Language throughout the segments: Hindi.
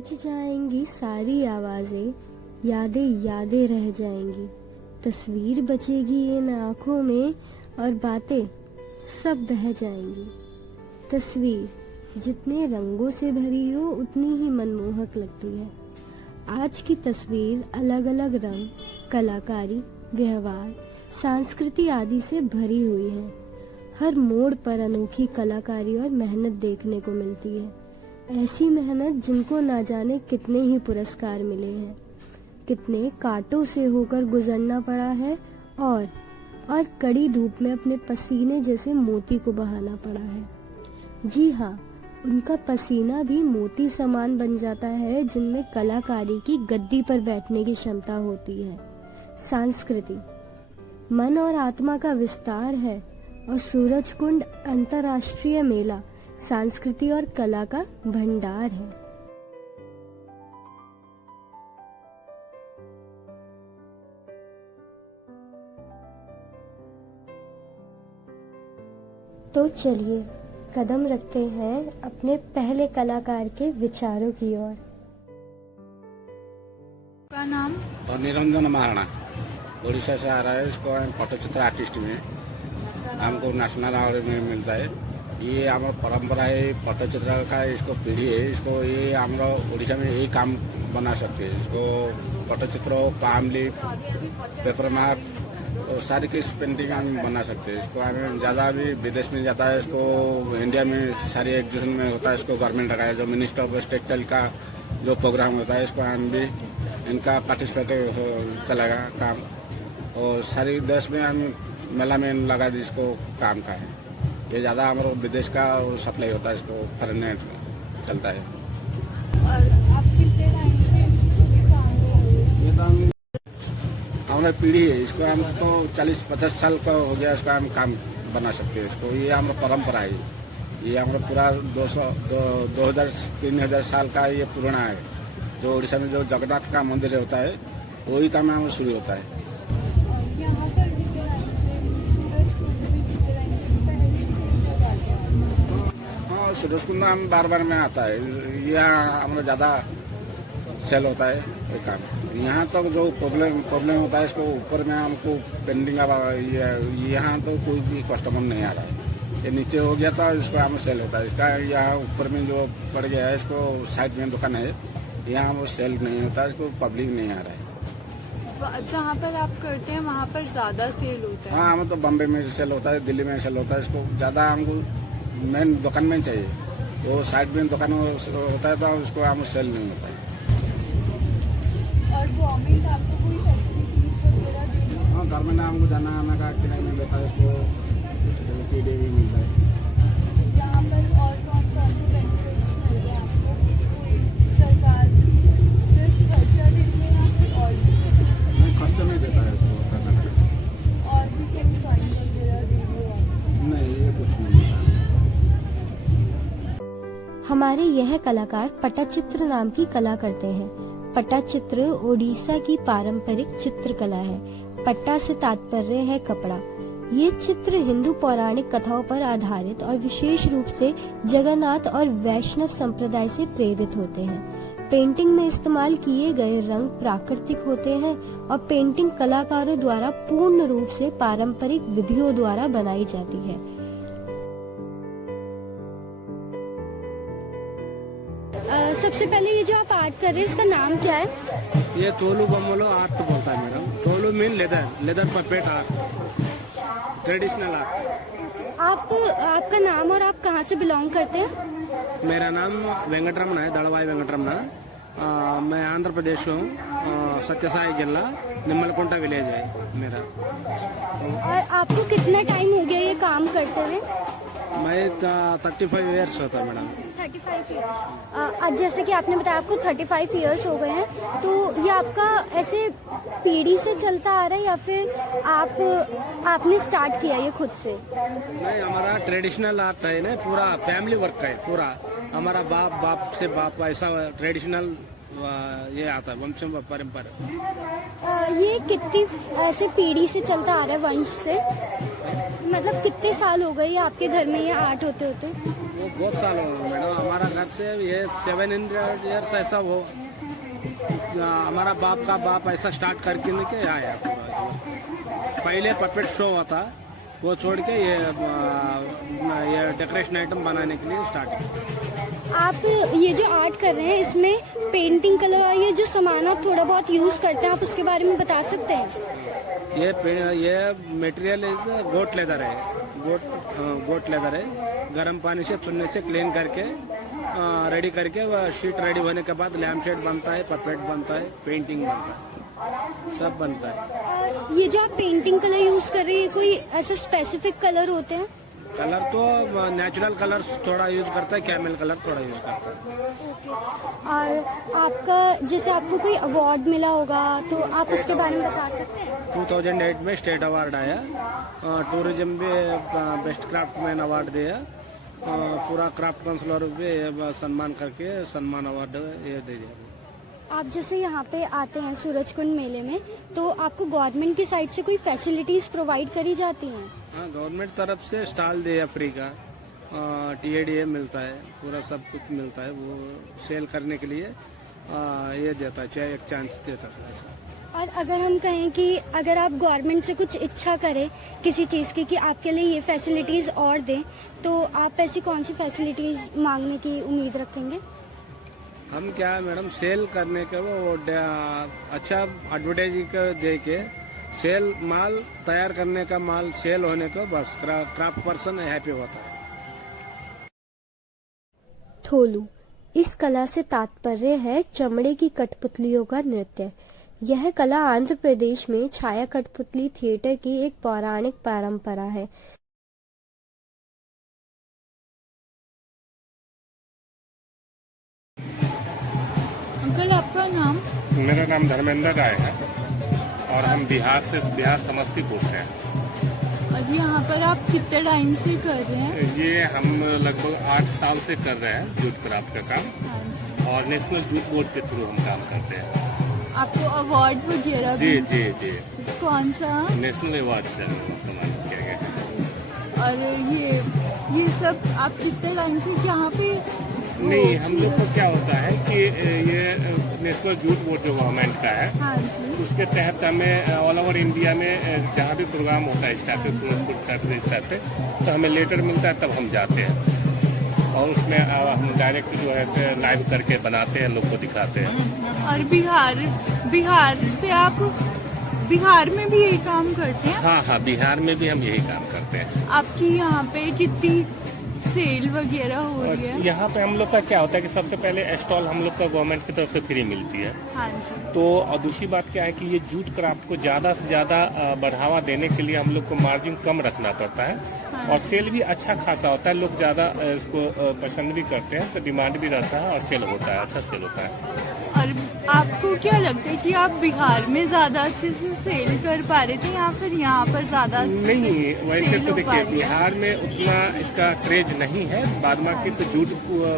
बुझ जाएंगी सारी आवाजें, यादें यादें रह जाएंगी। तस्वीर बचेगी इन आँखों में और बातें सब बह जाएंगी। तस्वीर जितने रंगों से भरी हो उतनी ही मनमोहक लगती है। आज की तस्वीर अलग अलग रंग, कलाकारी, व्यवहार, संस्कृति आदि से भरी हुई है। हर मोड़ पर अनोखी कलाकारी और मेहनत देखने को मिलती है। ऐसी मेहनत जिनको ना जाने कितने ही पुरस्कार मिले हैं, कितने कांटों से होकर गुजरना पड़ा है और कड़ी धूप में अपने पसीने जैसे मोती को बहाना पड़ा है। जी हाँ, उनका पसीना भी मोती समान बन जाता है जिनमें कलाकारी की गद्दी पर बैठने की क्षमता होती है। संस्कृति मन और आत्मा का विस्तार है और सूरजकुंड अंतर्राष्ट्रीय मेला संस्कृति और कला का भंडार है। तो चलिए कदम रखते हैं अपने पहले कलाकार के विचारों की ओर। का नाम निरंजन महाराणा, उड़ीसा से आ रहा है। इसको पटचित्र आर्टिस्ट में हमको नेशनल अवार्ड में मिलता है। ये हमारा परंपरा है पटचित्र का, इसको पीढ़ी है। इसको ये हमारा उड़ीसा में यही काम बना सकते हैं। इसको Patachitra, palm leaf, paper mark और सारी की पेंटिंग हम बना सकते हैं। इसको हमें ज़्यादा अभी विदेश में जाता है। इसको इंडिया में सारी एग्जीबिशन में होता है। इसको गवर्नमेंट रखा है, जो मिनिस्टर ऑफ टेक्सटाइल का जो प्रोग्राम होता है, इसको हम भी इनका पार्टिसिपेट चलेगा काम। और सारी देश में हम मेला में लगा दी इसको काम का है। ये ज़्यादा हमारे विदेश का सप्लाई होता है। इसको फॉरेन चलता है। और आप कितने टाइम से ये तो हमारा पीढ़ी है। इसको हम तो 40-50 साल का हो गया। इसका हम काम बना सकते हैं। इसको ये हमारा परंपरा है। ये हमारा पूरा 2000-3000 साल का ये पुराना है। जो उड़ीसा में जो जगन्नाथ का मंदिर होता है, वही काम हमारा शुरू होता है। यहाँ पर कितने टाइम से हाँ, सूरजकुंड हम बार में आता है। यहाँ हमारा ज़्यादा सेल होता है ये काम। यहाँ तक जो प्रॉब्लम होता है, इसको ऊपर में हमको पेंडिंग यहाँ तो कोई भी कस्टमर नहीं आ रहा है। ये नीचे हो गया था, इसको हमें सेल होता है। इसका यहाँ ऊपर में जो पड़ गया है, इसको साइड में दुकान है, यहाँ वो सेल नहीं होता है। इसको पब्लिक नहीं आ रहा है। जहाँ पर आप करते हैं वहाँ पर ज्यादा सेल होता है? हाँ, हमें तो बम्बे में सेल होता है, दिल्ली में सेल होता है। इसको ज़्यादा हमको मेन दुकान में चाहिए। वो साइड में दुकान होता है तो उसको हमें सेल नहीं होता है। और गवर्नमेंट आपको कोई फैसिलिटीज वगैरह देती है? हाँ, गवर्नमेंट हमको जाना आना का किराया में देता है। इसको पीडी भी मिलता है। यहाँ पर और कौन से बेनिफिट्स मिल रहे हैं आपको? कोई सरकार सिर्फ खर्चा देती है या फिर और नहीं, खर्चा नहीं देता है इसको करना। और भी कोई फंड वगैरह दे रही हो आप? नहीं, ये कुछ नहीं देता। हमारे यह कलाकार पट्टचित्र नाम की कला करते हैं। पट्टचित्र ओडिशा की पारंपरिक चित्रकला है। पट्टा से तात्पर्य है कपड़ा। ये चित्र हिंदू पौराणिक कथाओं पर आधारित और विशेष रूप से जगन्नाथ और वैष्णव संप्रदाय से प्रेरित होते हैं। पेंटिंग में इस्तेमाल किए गए रंग प्राकृतिक होते हैं और पेंटिंग कलाकारों द्वारा पूर्ण रूप से पारंपरिक विधियों द्वारा बनाई जाती है। सबसे पहले ये जो आप आर्ट कर रहे हैं, इसका नाम क्या है? ये तोलू बम्मलो आर्ट बोलता है madam. तोलू mean leather puppet art, traditional art. आपका नाम और आप कहाँ से बिलोंग करते हैं? मेरा नाम वेंकटरमण है, दड़वाई वेंकटरमण। मैं आंध्र प्रदेश से हूँ। सत्यसाई जिला निम्मलकुंटा विलेज है मेरा। और आपको कितना टाइम हो गया ये काम करते हुए? मैं 35 ईयर्स होता मैडम। 35 ईयर्स। आज जैसे कि आपने बताया आपको 35 ईयर्स हो गए हैं, तो ये आपका ऐसे पीढ़ी से चलता आ रहा है या फिर आपने स्टार्ट किया ये खुद से? नहीं, हमारा ट्रेडिशनल आर्ट है ना, पूरा फैमिली वर्क है। पूरा हमारा बाप से बाप ऐसा ट्रेडिशनल ये आता है वंश परंपरा। ये कितनी ऐसे पीढ़ी से चलता आ रहा है, वंश से? मतलब कितने साल हो गए ये आपके घर में ये आर्ट होते होते? वो बहुत साल हो गए मैडम, हमारा घर से ये 700 ईयर्स ऐसा वो हमारा बाप का बाप ऐसा स्टार्ट करके लेके आया। पहले पपेट शो हुआ था, वो छोड़ के ये डेकोरेशन आइटम बनाने के लिए स्टार्ट किया। आप ये जो आर्ट कर रहे हैं इसमें पेंटिंग कलर, ये जो सामान आप थोड़ा बहुत यूज करते हैं, आप उसके बारे में बता सकते हैं? ये मटेरियल इज गोट लेदर है, गोट लेदर है। गर्म पानी से चुनने से क्लीन करके रेडी करके वह शीट रेडी होने के बाद लैम्प शेड बनता है, पपेट बनता है, पेंटिंग बनता है, सब बनता है। और ये जो आप पेंटिंग कलर यूज कर रहे हैं, कोई ऐसा स्पेसिफिक कलर होते हैं? कलर तो नेचुरल कलर थोड़ा यूज करता है, कैमल कलर थोड़ा यूज करता है। और आपका जैसे आपको कोई अवार्ड मिला होगा तो आप उसके बारे में बता सकते हैं? 2008 में स्टेट अवार्ड आया, टूरिज्म में बेस्ट क्राफ्टमैन अवार्ड दिया, पूरा क्राफ्ट काउंसिलर भी सम्मान करके सम्मान अवार्ड ये दे दिया। आप जैसे यहाँ पे आते हैं सूरजकुंड मेले में, तो आपको गवर्नमेंट की साइड से कोई फैसिलिटीज प्रोवाइड करी जाती हैं? हाँ, गवर्नमेंट तरफ से स्टॉल दिया फ्री का, TADA मिलता है, पूरा सब कुछ मिलता है। वो सेल करने के लिए ये देता है, चाहे एक चांस देता है ऐसा। और अगर हम कहें कि अगर आप गवर्नमेंट से कुछ इच्छा करें किसी चीज़ की कि आपके लिए ये फैसिलिटीज़ और दें, तो आप ऐसी कौन सी फैसिलिटीज़ मांगने की उम्मीद रखेंगे? हम क्या है मैडम, सेल करने के वो अच्छा एडवर्टाइजिंग दे के सेल माल तैयार करने का, माल सेल होने को बस क्राफ्ट पर्सन हैप्पी होता है। थोलू, इस कला से तात्पर्य है चमड़े की कठपुतलियों का नृत्य। यह कला आंध्र प्रदेश में छाया कठपुतली थिएटर की एक पौराणिक परंपरा है। अंकल आपका नाम? मेरा नाम धर्मेंद्र राय है और हम बिहार समस्तीपुर से हैं। और यहाँ पर आप कितने टाइम से कर रहे हैं? ये हम लगभग 8 साल से कर रहे हैं जूट क्राफ्ट का काम, हाँ जी। और नेशनल जूट बोर्ड के थ्रू हम काम करते हैं। आपको अवार्ड वगैरह जी भी? जी जी, कौन सा? नेशनल अवार्ड से सम्मानित किया गया है। और ये सब आप कितने टाइम से यहाँ पे? नहीं, हम लोग को क्या होता है कि ये नेशनल जूट बोर्ड जो गवर्नमेंट का है, हाँ जी, उसके तहत हमें ऑल ओवर इंडिया में जहाँ भी प्रोग्राम होता है इस टाइप से, सूरजकुंड टाइप इस टाइप से, तो हमें लेटर मिलता है, तब हम जाते हैं और उसमें हम डायरेक्ट जो है लाइव करके बनाते हैं, लोग को दिखाते हैं। और बिहार से आप बिहार में भी यही काम करते हैं? हाँ हाँ, बिहार में भी हम यही काम करते हैं। आपकी यहाँ पे कितनी सेल वगैरह हो रही है? यहाँ पे हम लोग का क्या होता है कि सबसे पहले स्टॉल हम लोग का गवर्नमेंट की तरफ से फ्री मिलती है। हाँ जी। तो और दूसरी बात क्या है कि ये जूट क्राफ्ट को ज्यादा से ज्यादा बढ़ावा देने के लिए हम लोग को मार्जिन कम रखना पड़ता है, हाँ। और सेल भी अच्छा खासा होता है, लोग ज्यादा इसको पसंद भी करते हैं, तो डिमांड भी रहता है और सेल होता है, अच्छा सेल होता है। और आपको क्या लगता है कि आप बिहार में ज्यादा अच्छे से सेल कर पा रहे थे या फिर यहाँ पर ज्यादा अच्छे से नहीं, वैसे सेल तो हो देखिए पा रही है? बिहार में उतना इसका क्रेज नहीं है, बाद बाकी तो जूट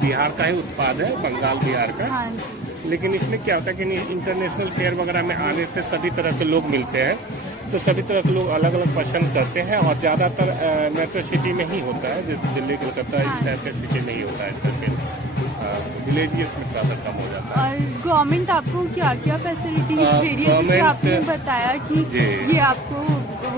बिहार का ही उत्पाद है, बंगाल बिहार का। हाँ जी। लेकिन इसमें क्या होता है कि इंटरनेशनल फेयर वगैरह में आने से सभी तरह के लोग मिलते हैं, तो सभी तरह के लोग अलग अलग पसंद करते हैं, और ज्यादातर मेट्रो सिटी में ही होता है, जैसे दिल्ली कलकत्ता इस टाइप के सिटी में ही होता है इसका सेल। विलेज में ज्यादा कम हो जाता है। और गवर्नमेंट आपको क्या क्या फैसिलिटीज दे रही है? जैसे गवर्नमेंट आपने बताया कि जी। ये आपको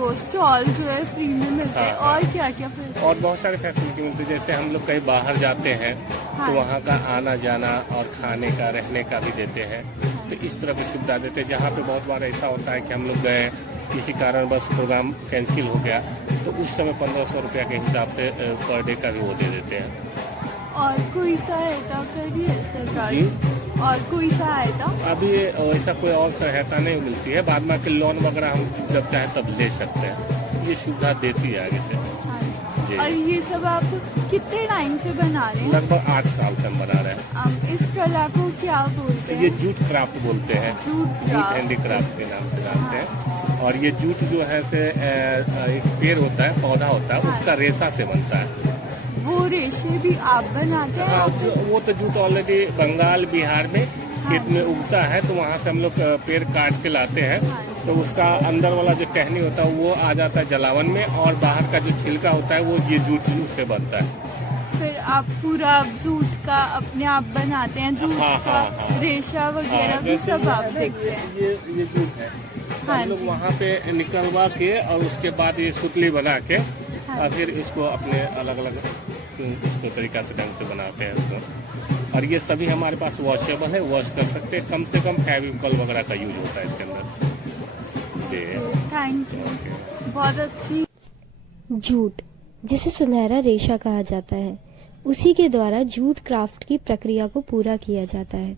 वो स्टॉल जो है फ्री में मिलता है, हाँ, और क्या क्या और बहुत सारे फैसिलिटी मिलती है। जैसे हम लोग कहीं बाहर जाते हैं हाँ। तो वहाँ का आना जाना और खाने का रहने का भी देते हैं, तो इस तरह की सुविधा देते हैं। जहाँ पे बहुत बार ऐसा होता है कि हम लोग गए, किसी कारण बस प्रोग्राम कैंसिल हो गया, तो उस समय 1500 रुपया के हिसाब से पर डे का भी वो दे देते हैं। और कोई सहायता करी है सरकार? जी? और कोई सहायता? अभी ऐसा कोई और सहायता नहीं मिलती है, बाद में के लोन वगैरह हम जब चाहे तब ले सकते हैं, ये सुविधा देती है आगे से। हाँ जी। जी। और ये सब आप कितने टाइम से बना रहे हैं? लगभग 8 साल से हम बना रहे हैं। आप इस कला को क्या बोलते हैं? ये जूट क्राफ्ट बोलते हैं, जूट जूट क्राफ्ट। हैंडीक्राफ्ट के नाम से जानते हैं। और ये जूट जो है से एक पेड़ होता है, पौधा होता है, उसका रेशा से बनता है। वो रेशे भी आप बनाते हैं? हाँ, वो तो जूट ऑलरेडी बंगाल बिहार में खेत में उगता है तो वहाँ से हम लोग पेड़ काट के लाते हैं, तो उसका अंदर वाला जो टहनी होता है वो आ जाता है जलावन में, और बाहर का जो छिलका होता है वो ये जूट से बनता है। फिर आप पूरा जूट का अपने आप बनाते हैं, जूट हाँ, का हाँ, हाँ। रेशा वगैरह भी जैसे सब आप देखते हैं। ये जूट है, तो हाँ हम लोग जी। वहाँ पे निकलवा के और उसके बाद ये सुतली बना के हाँ और फिर इसको अपने अलग अलग इसको तरीका से ढंग से बनाते हैं इसको। और ये सभी हमारे पास वॉशेबल है, वॉश कर सकते हैं, कम से कम फेविकॉल वगैरह का यूज होता है इसके अंदर जी। थैंक यू, बहुत अच्छी। जूट, जिसे सुनहरा रेशा कहा जाता है, उसी के द्वारा जूट क्राफ्ट की प्रक्रिया को पूरा किया जाता है।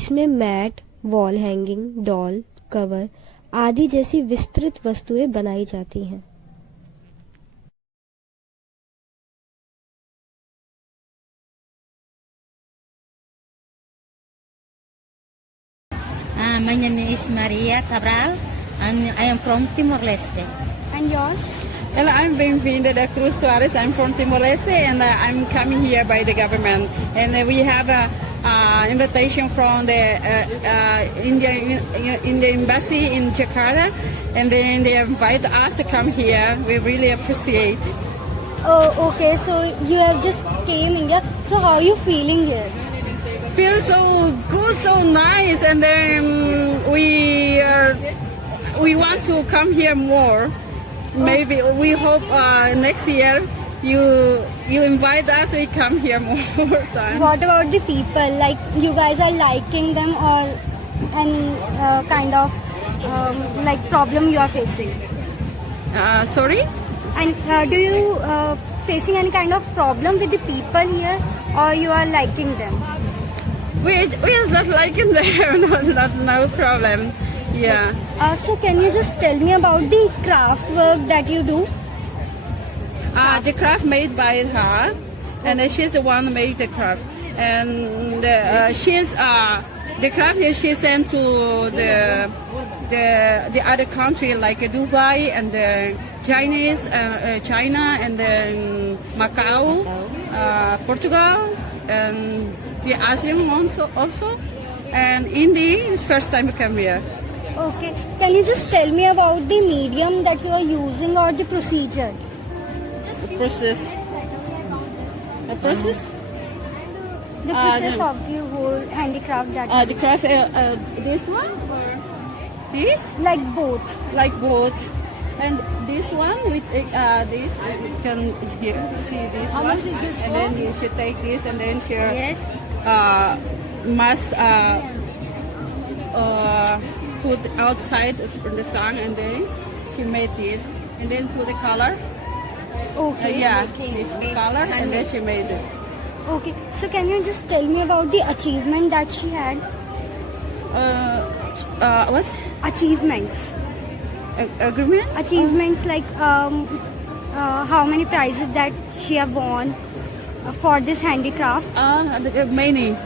इसमें mat, wall hanging, doll, cover आदि जैसी विस्तृत वस्तुएं बनाई जाती हैं। My name is Maria Cabral. I am from Timor-Leste. And yours? And I'm Bem-vinda da Cruz Suarez. I'm from Timor-Leste, and I'm coming here by the government. And we have a invitation from the Indian embassy in Jakarta, and then they invite us to come here. We really appreciate. Oh, okay. So you have just came India. So how are you feeling here? Feel so good, so nice, and then we want to come here more. Maybe we hope next year you invite us, we come here more time. What about the people? Like you guys are liking them, or any kind of like problem you are facing? Sorry? And do you facing any kind of problem with the people here, or you are liking them? We are not liking them, no problem. Yeah. So can you just tell me about the craft work that you do? The craft made by her, and she's the one who made the craft. And she's the craft is she sent to the other country like Dubai and Chinese, China, and then Macau, Portugal, and the ASEAN also. And India is first time to come here. Okay. Can you just tell me about the medium that you are using or the procedure? The process. The process? The process no. of the whole handicraft that The craft, this one or this? like both. Like both. And this one with this, you can here see this How one. much is this And one? then you should take this, and then she Yes. must put outside in the sun, and then she made this, and then put the color. Okay. Yeah, Okay. it's the color, and then she made it. Okay. So can you just tell me about the achievement that she had? What Achievements. agreement? Achievements like how many prizes that she have won for this handicraft. Many,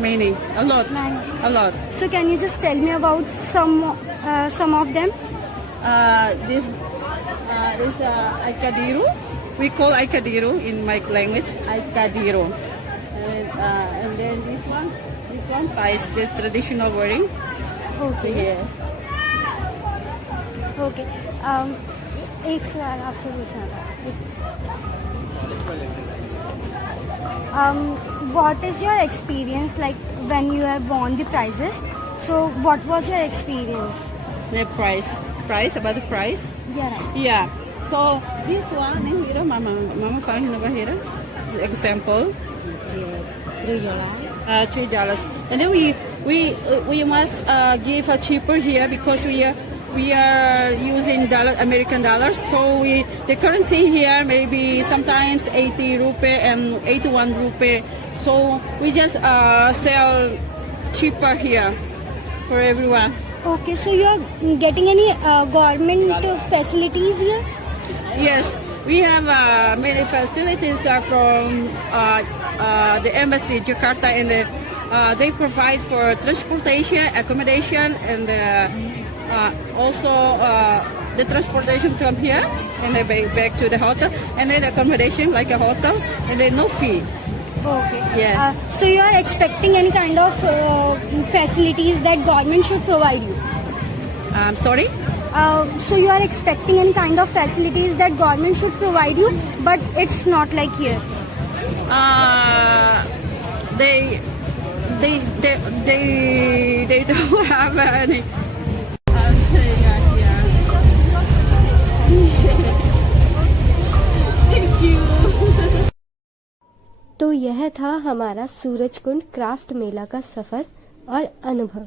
a lot, Many. a lot. So can you just tell me about some of them? This Aikadiru. We call Aikadiru in my language Aikadiru. And then this one ties this traditional wearing. Okay. Yeah. Okay एक सवाल आपसे पूछना था what is your experience like when you have won the prizes? So what was your experience? The price about the price. Yeah, right. Yeah. So this one here, Mama found over here. Example. $3. And then we must give a cheaper here because we are using American dollars. So the currency here maybe sometimes 80 rupee and 81 rupee. So we just sell cheaper here for everyone. Okay, so you are getting any government facilities here? Yes, we have many facilities from the embassy Jakarta, and they provide for transportation, accommodation, and also the transportation from here and then back to the hotel, and then accommodation like a hotel, and then no fee. Okay. Yeah. So you are expecting any kind of facilities that government should provide you? Sorry? So you are expecting any kind of facilities that government should provide you, but it's not like here. They don't have any. Thank you. तो यह था हमारा सूरजकुंड क्राफ्ट मेला का सफर और अनुभव।